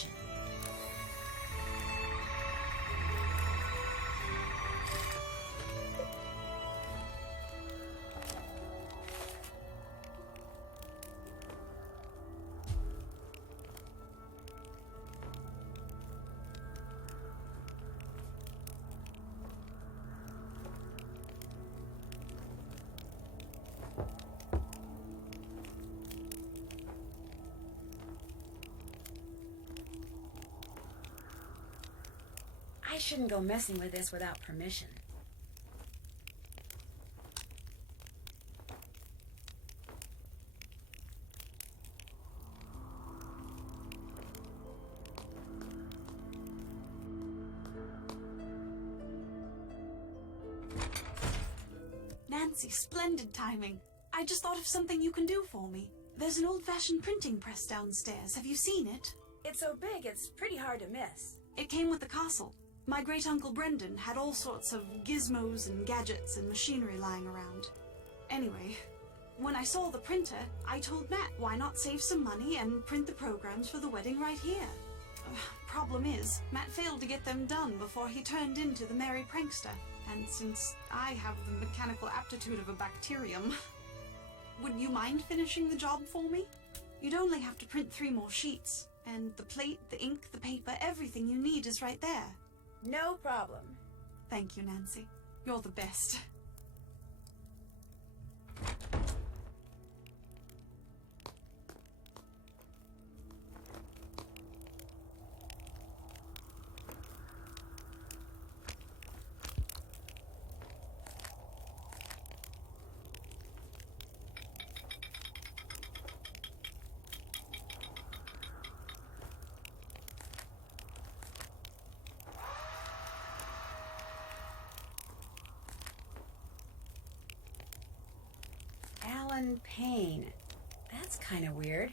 kitchen. I shouldn't go messing with this without permission. Nancy, splendid timing. I just thought of something you can do for me. There's an old-fashioned printing press downstairs. Have you seen it? It's so big, it's pretty hard to miss. It came with the castle. My great-uncle Brendan had all sorts of gizmos and gadgets and machinery lying around. Anyway, when I saw the printer, I told Matt why not save some money and print the programs for the wedding right here. Problem is, Matt failed to get them done before he turned into the merry prankster. And since I have the mechanical aptitude of a bacterium, would you mind finishing the job for me? You'd only have to print 3 more sheets. And the plate, the ink, the paper, everything you need is right there. No problem. Thank you, Nancy. You're the best. Alan Payne. That's kind of weird.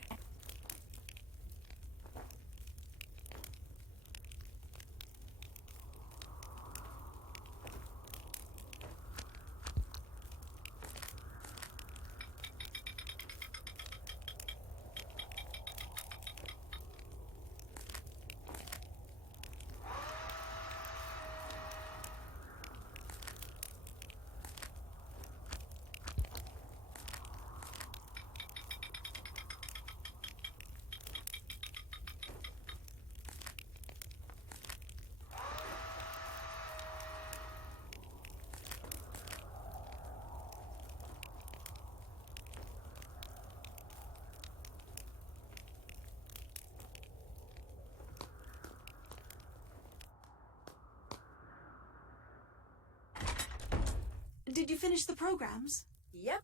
Did you finish the programs? Yep.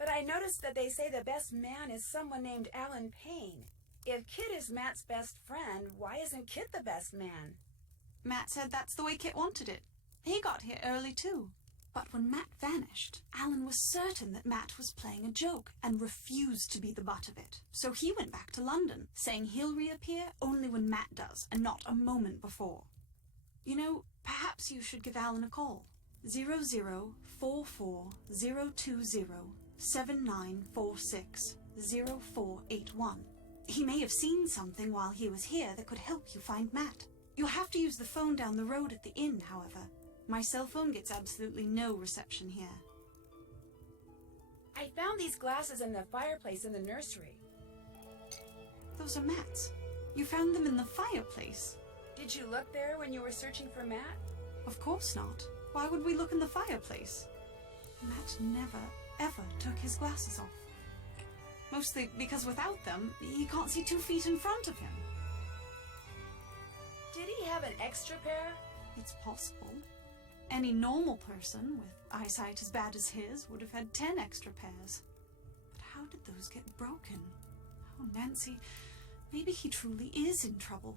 But I noticed that they say the best man is someone named Alan Payne. If Kit is Matt's best friend, why isn't Kit the best man? Matt said that's the way Kit wanted it. He got here early too. But when Matt vanished, Alan was certain that Matt was playing a joke and refused to be the butt of it. So he went back to London, saying he'll reappear only when Matt does, and not a moment before. You know, perhaps you should give Alan a call. 0044-020-7946-0481. He may have seen something while he was here that could help you find Matt. You'll have to use the phone down the road at the inn, however. My cell phone gets absolutely no reception here. I found these glasses in the fireplace in the nursery. Those are Matt's. You found them in the fireplace? Did you look there when you were searching for Matt? Of course not. Why would we look in the fireplace? Matt never, ever took his glasses off. Mostly because without them, he can't see 2 feet in front of him. Did he have an extra pair? It's possible. Any normal person with eyesight as bad as his would have had 10 extra pairs. But how did those get broken? Oh, Nancy, maybe he truly is in trouble.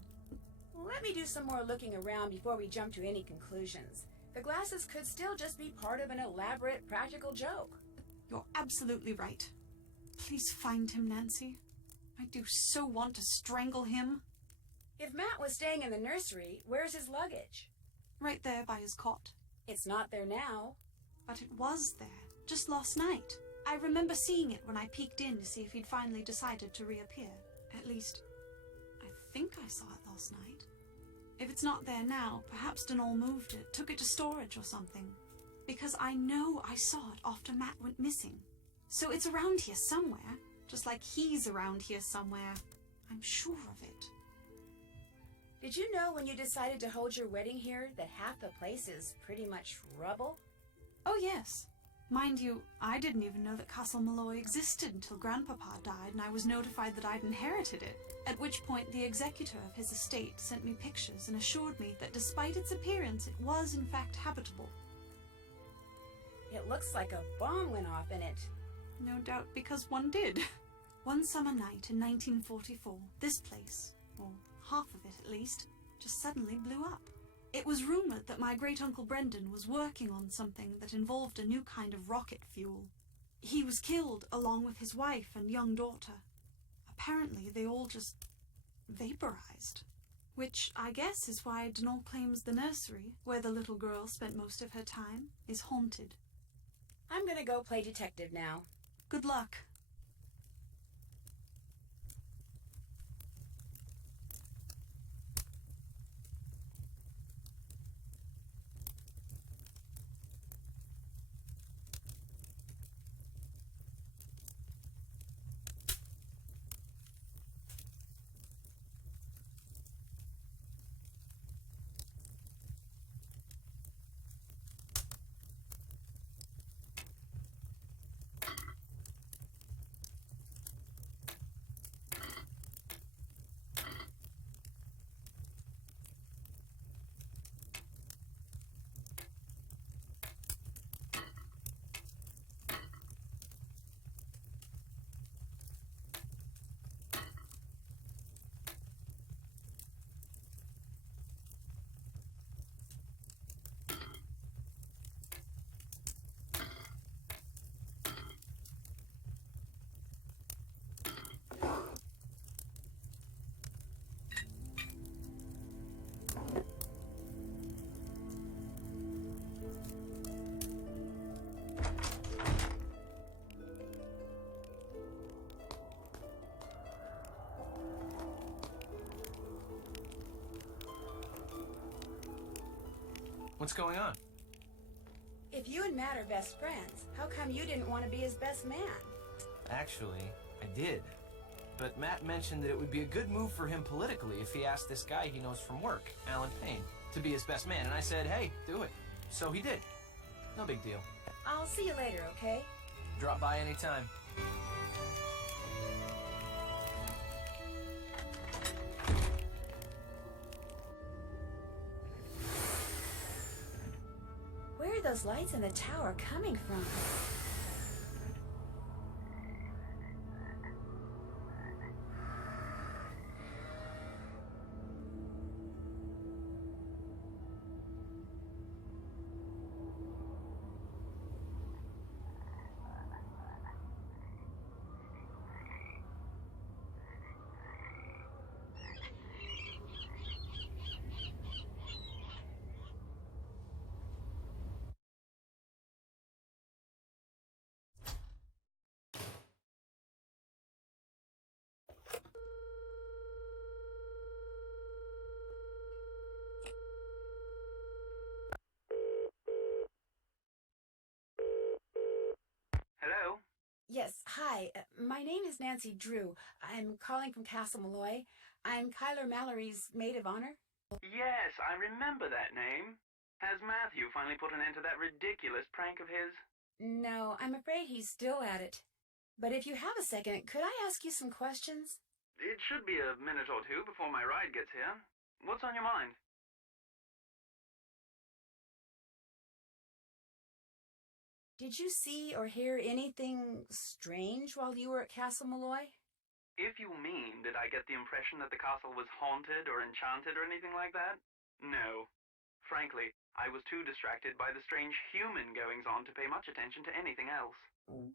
Let me do some more looking around before we jump to any conclusions. The glasses could still just be part of an elaborate practical joke. You're absolutely right. Please find him, Nancy. I do so want to strangle him. If Matt was staying in the nursery, where's his luggage? Right there by his cot. It's not there now. But it was there, just last night. I remember seeing it when I peeked in to see if he'd finally decided to reappear. At least, I think I saw it last night. If it's not there now, perhaps Denal moved it, took it to storage or something. Because I know I saw it after Matt went missing. So it's around here somewhere, just like he's around here somewhere. I'm sure of it. Did you know when you decided to hold your wedding here that half the place is pretty much rubble? Oh yes. Mind you, I didn't even know that Castle Malloy existed until Grandpapa died and I was notified that I'd inherited it, at which point the executor of his estate sent me pictures and assured me that despite its appearance, it was in fact habitable. It looks like a bomb went off in it. No doubt because one did. One summer night in 1944, this place, or half of it at least, just suddenly blew up. It was rumored that my great-uncle Brendan was working on something that involved a new kind of rocket fuel. He was killed along with his wife and young daughter. Apparently they all just vaporized. Which I guess is why Denal claims the nursery, where the little girl spent most of her time, is haunted. I'm gonna go play detective now. Good luck. What's going on? If you and Matt are best friends, how come you didn't want to be his best man? Actually, I did. But Matt mentioned that it would be a good move for him politically if he asked this guy he knows from work, Alan Payne, to be his best man. And I said, hey, do it. So he did. No big deal. I'll see you later, okay? Drop by anytime. Where are those lights in the tower coming from? Hello? Yes, hi. My name is Nancy Drew. I'm calling from Castle Malloy. I'm Kyler Mallory's maid of honor. Yes, I remember that name. Has Matthew finally put an end to that ridiculous prank of his? No, I'm afraid he's still at it. But if you have a second, could I ask you some questions? It should be a minute or two before my ride gets here. What's on your mind? Did you see or hear anything strange while you were at Castle Malloy? If you mean, did I get the impression that the castle was haunted or enchanted or anything like that? No. Frankly, I was too distracted by the strange human goings-on to pay much attention to anything else.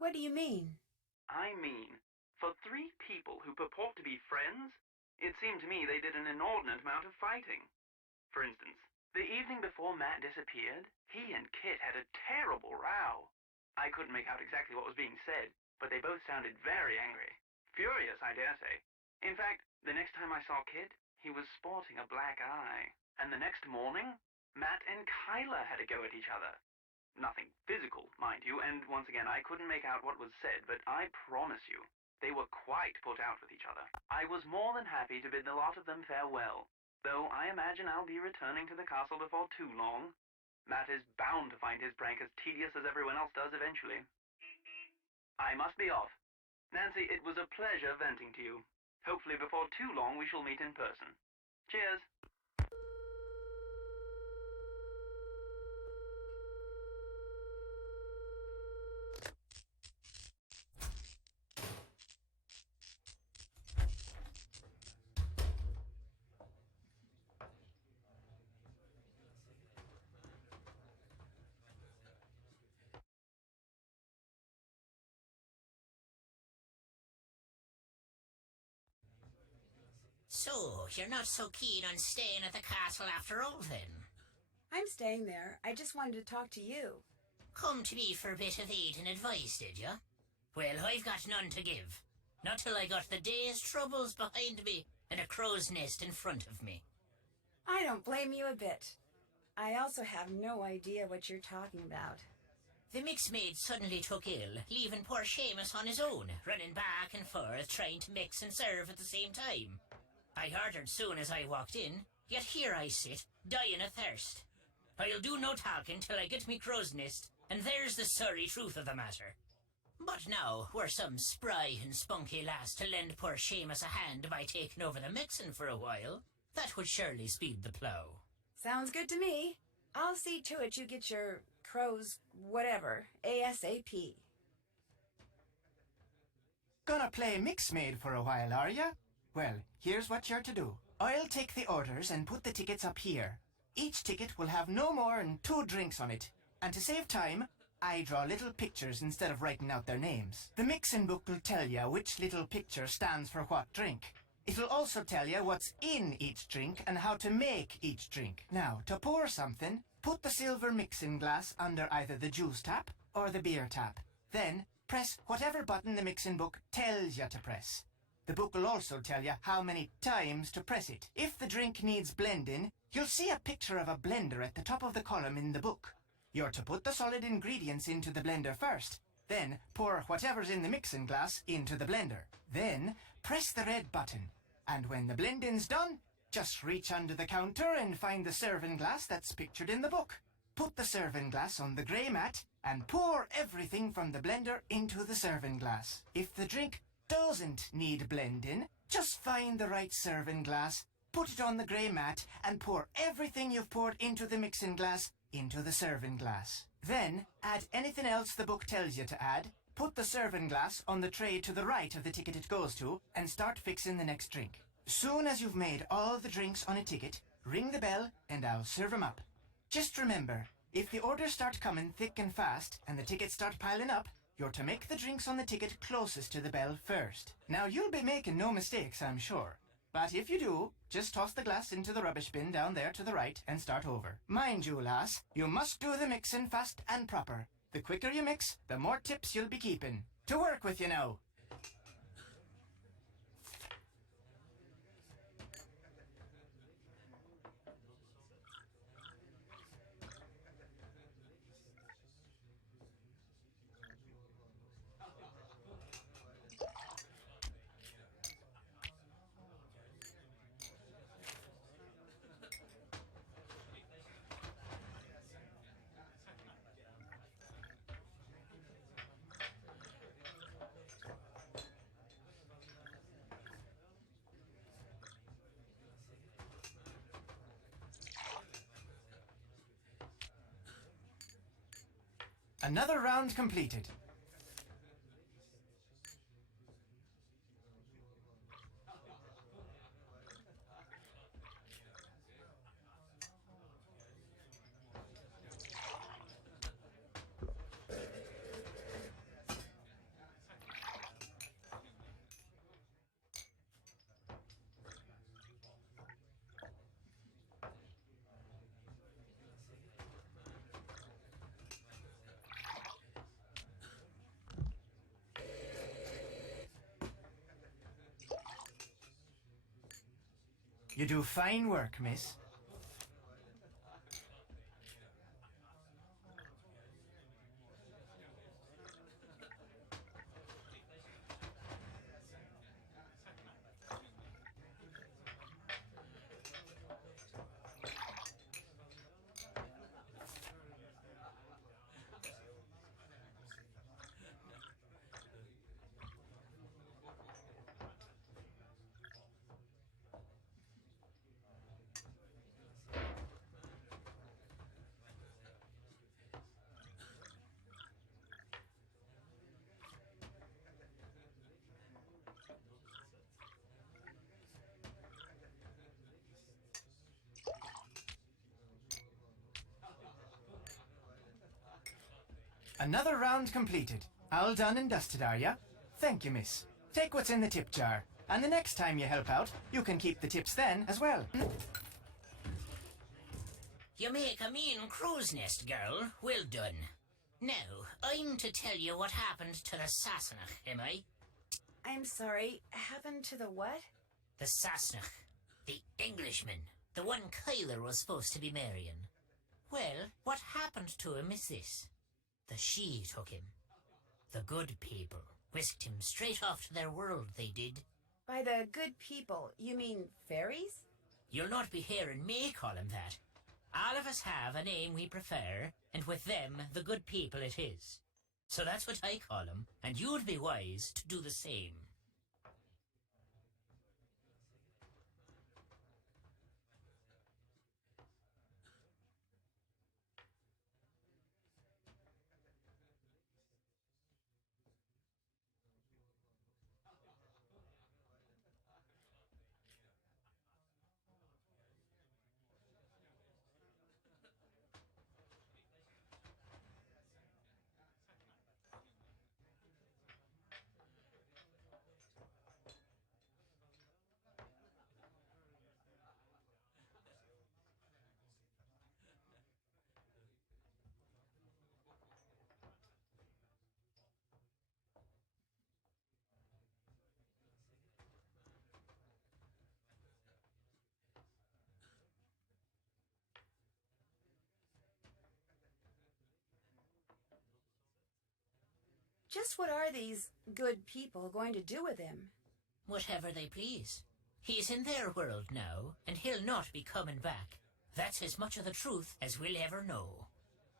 What do you mean? I mean, for three people who purport to be friends, it seemed to me they did an inordinate amount of fighting. For instance, the evening before Matt disappeared, he and Kit had a terrible row. I couldn't make out exactly what was being said, but they both sounded very angry. Furious, I dare say. In fact, the next time I saw Kit, he was sporting a black eye. And the next morning, Matt and Kyla had a go at each other. Nothing physical, mind you, and once again, I couldn't make out what was said, but I promise you, they were quite put out with each other. I was more than happy to bid the lot of them farewell, though I imagine I'll be returning to the castle before too long. Matt is bound to find his prank as tedious as everyone else does eventually. I must be off. Nancy, it was a pleasure venting to you. Hopefully before too long we shall meet in person. Cheers. So, you're not so keen on staying at the castle after all, then? I'm staying there. I just wanted to talk to you. Come to me for a bit of aid and advice, did you? Well, I've got none to give. Not till I got the day's troubles behind me and a crow's nest in front of me. I don't blame you a bit. I also have no idea what you're talking about. The mix maid suddenly took ill, leaving poor Seamus on his own, running back and forth, trying to mix and serve at the same time. I ordered soon as I walked in, yet here I sit, dying of thirst. I'll do no talking till I get me crow's nest, and there's the sorry truth of the matter. But now, were some spry and spunky lass to lend poor Seamus a hand by taking over the mixing for a while, that would surely speed the plough. Sounds good to me. I'll see to it you get your crows whatever, ASAP. Gonna play mix maid for a while, are ya? Well, here's what you're to do. I'll take the orders and put the tickets up here. Each ticket will have no more than 2 drinks on it. And to save time, I draw little pictures instead of writing out their names. The mixing book will tell you which little picture stands for what drink. It'll also tell you what's in each drink and how to make each drink. Now, to pour something, put the silver mixing glass under either the juice tap or the beer tap. Then, press whatever button the mixing book tells you to press. The book will also tell you how many times to press it. If the drink needs blending, you'll see a picture of a blender at the top of the column in the book. You're to put the solid ingredients into the blender first, then pour whatever's in the mixing glass into the blender. Then press the red button, and when the blending's done, just reach under the counter and find the serving glass that's pictured in the book. Put the serving glass on the grey mat and pour everything from the blender into the serving glass. If the drink doesn't need blending, just find the right serving glass, put it on the grey mat, and pour everything you've poured into the mixing glass into the serving glass. Then, add anything else the book tells you to add, put the serving glass on the tray to the right of the ticket it goes to, and start fixing the next drink. Soon as you've made all the drinks on a ticket, ring the bell and I'll serve 'em up. Just remember, if the orders start coming thick and fast, and the tickets start piling up, you're to make the drinks on the ticket closest to the bell first. Now, you'll be making no mistakes, I'm sure. But if you do, just toss the glass into the rubbish bin down there to the right and start over. Mind you, lass, you must do the mixing fast and proper. The quicker you mix, the more tips you'll be keeping. To work with you now. Another round completed. You do fine work, miss. Another round completed. All done and dusted, are ya? Thank you, miss. Take what's in the tip jar, and the next time you help out, you can keep the tips then as well. You make a mean crow's nest, girl. Well done. Now, I'm to tell you what happened to the Sassenach, am I? I'm sorry, happened to the what? The Sassenach. The Englishman. The one Kyler was supposed to be marrying. Well, what happened to him is this. The she took him. The good people whisked him straight off to their world, they did. By the good people, you mean fairies? You'll not be hearing me call him that. All of us have a name we prefer, and with them, the good people it is. So that's what I call him, and you'd be wise to do the same. Just what are these good people going to do with him? Whatever they please. He's in their world now, and he'll not be coming back. That's as much of the truth as we'll ever know.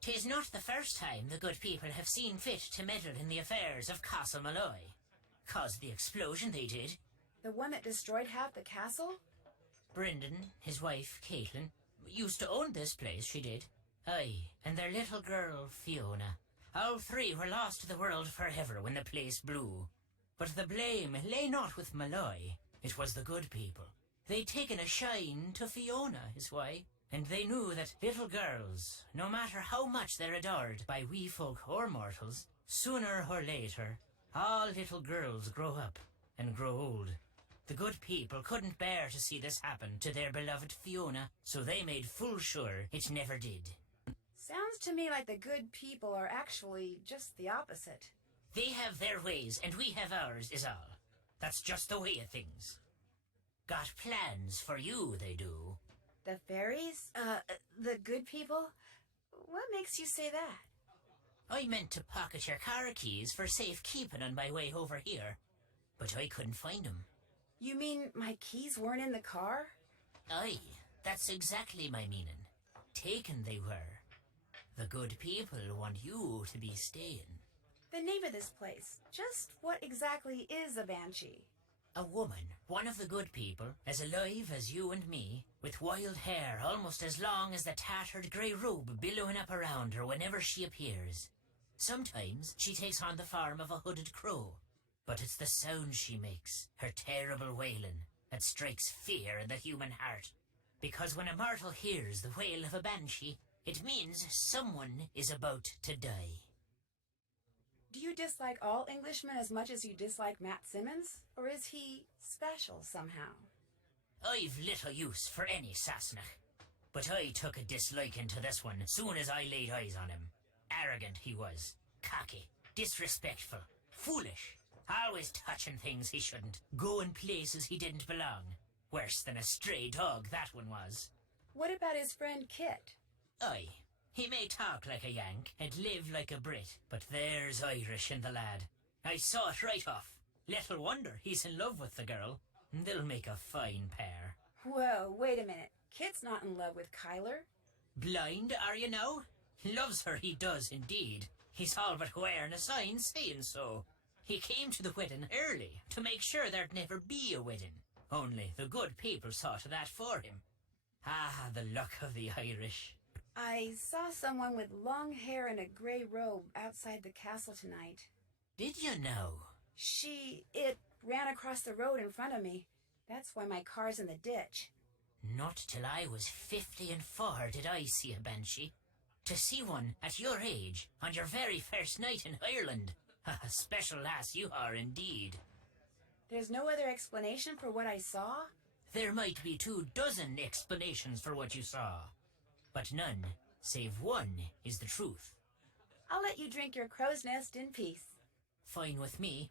'Tis not the first time the good people have seen fit to meddle in the affairs of Castle Malloy. Caused the explosion they did. The one that destroyed half the castle? Brendan, his wife, Caitlin, used to own this place, she did. Aye, and their little girl, Fiona. All three were lost to the world forever when the place blew. But the blame lay not with Malloy. It was the good people. They'd taken a shine to Fiona, is why. And they knew that little girls, no matter how much they're adored by wee folk or mortals, sooner or later, all little girls grow up and grow old. The good people couldn't bear to see this happen to their beloved Fiona, so they made full sure it never did. Sounds to me like the good people are actually just the opposite. They have their ways, and we have ours, is all. That's just the way of things. Got plans for you, they do. The fairies? The good people? What makes you say that? I meant to pocket your car keys for safekeeping on my way over here, but I couldn't find 'em. You mean my keys weren't in the car? Aye, that's exactly my meaning. Taken they were. The good people want you to be staying. The name of this place. Just what exactly is a banshee? A woman, one of the good people, as alive as you and me, with wild hair almost as long as the tattered grey robe billowing up around her whenever she appears. Sometimes she takes on the form of a hooded crow, but it's the sound she makes, her terrible wailing, that strikes fear in the human heart. Because when a mortal hears the wail of a banshee, it means someone is about to die. Do you dislike all Englishmen as much as you dislike Matt Simmons? Or is he special somehow? I've little use for any Sassenach, but I took a disliking to this one soon as I laid eyes on him. Arrogant he was, cocky, disrespectful, foolish, always touching things he shouldn't, going places he didn't belong. Worse than a stray dog, that one was. What about his friend Kit? Aye. He may talk like a Yank and live like a Brit, but there's Irish in the lad. I saw it right off. Little wonder he's in love with the girl. They'll make a fine pair. Whoa, wait a minute. Kit's not in love with Kyler. Blind, are you now? Loves her, he does indeed. He's all but wearing a sign saying so. He came to the wedding early to make sure there'd never be a wedding. Only the good people saw to that for him. Ah, the luck of the Irish. I saw someone with long hair and a grey robe outside the castle tonight. Did you know? It ran across the road in front of me. That's why my car's in the ditch. Not till I was 54 did I see a banshee. To see one at your age, on your very first night in Ireland. A special lass you are indeed. There's no other explanation for what I saw? There might be 24 explanations for what you saw. But none, save one, is the truth. I'll let you drink your crow's nest in peace. Fine with me.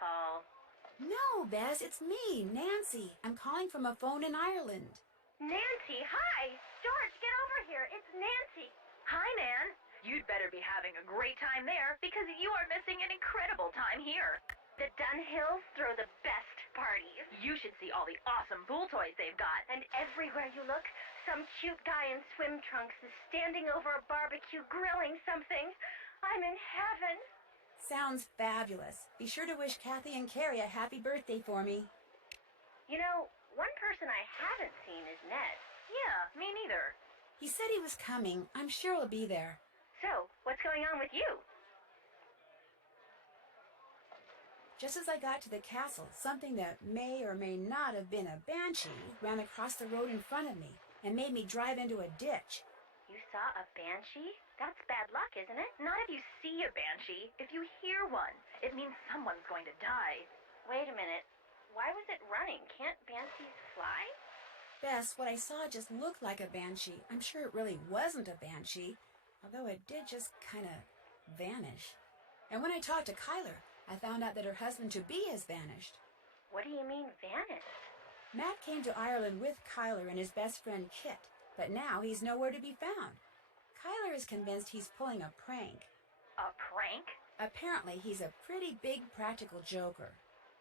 call. No, Bess, it's me, Nancy. I'm calling from a phone in Ireland. Nancy, hi! George, get over here. It's Nancy. Hi, man. You'd better be having a great time there because you are missing an incredible time here. The Dunhills throw the best parties. You should see all the awesome pool toys they've got. And everywhere you look, some cute guy in swim trunks is standing over a barbecue grilling something. I'm in heaven. Sounds fabulous. Be sure to wish Kathy and Carrie a happy birthday for me. You know, one person I haven't seen is Ned. Yeah, me neither. He said he was coming. I'm sure he'll be there. So, what's going on with you? Just as I got to the castle, something that may or may not have been a banshee ran across the road in front of me and made me drive into a ditch. You saw a banshee? That's bad luck, isn't it? Not if you see a banshee. If you hear one, it means someone's going to die. Wait a minute. Why was it running? Can't banshees fly? Bess, what I saw just looked like a banshee. I'm sure it really wasn't a banshee, although it did just kind of vanish. And when I talked to Kyler, I found out that her husband-to-be has vanished. What do you mean, vanished? Matt came to Ireland with Kyler and his best friend Kit, but now he's nowhere to be found. Kyler is convinced he's pulling a prank. A prank? Apparently, he's a pretty big practical joker.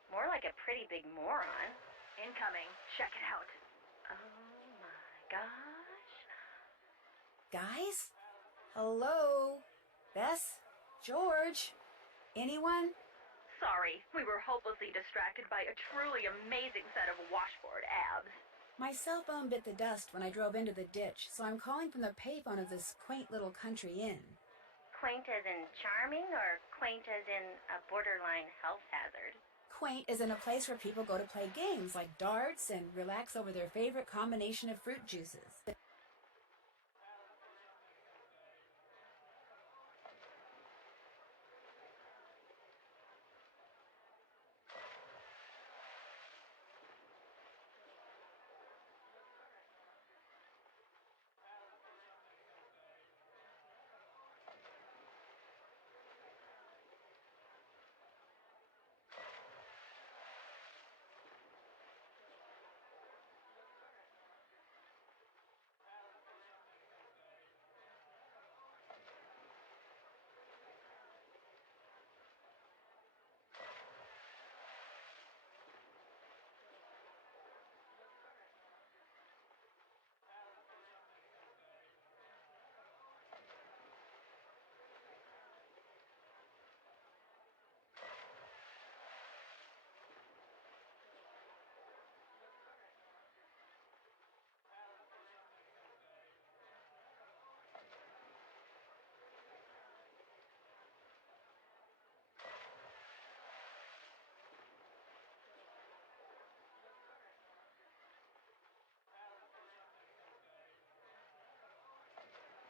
More like a pretty big moron. Incoming. Check it out. Oh my gosh. Guys? Hello? Bess? George? Anyone? Sorry, we were hopelessly distracted by a truly amazing set of washboard abs. My cell phone bit the dust when I drove into the ditch, so I'm calling from the payphone of this quaint little country inn. Quaint as in charming, or quaint as in a borderline health hazard? Quaint is in a place where people go to play games like darts and relax over their favorite combination of fruit juices.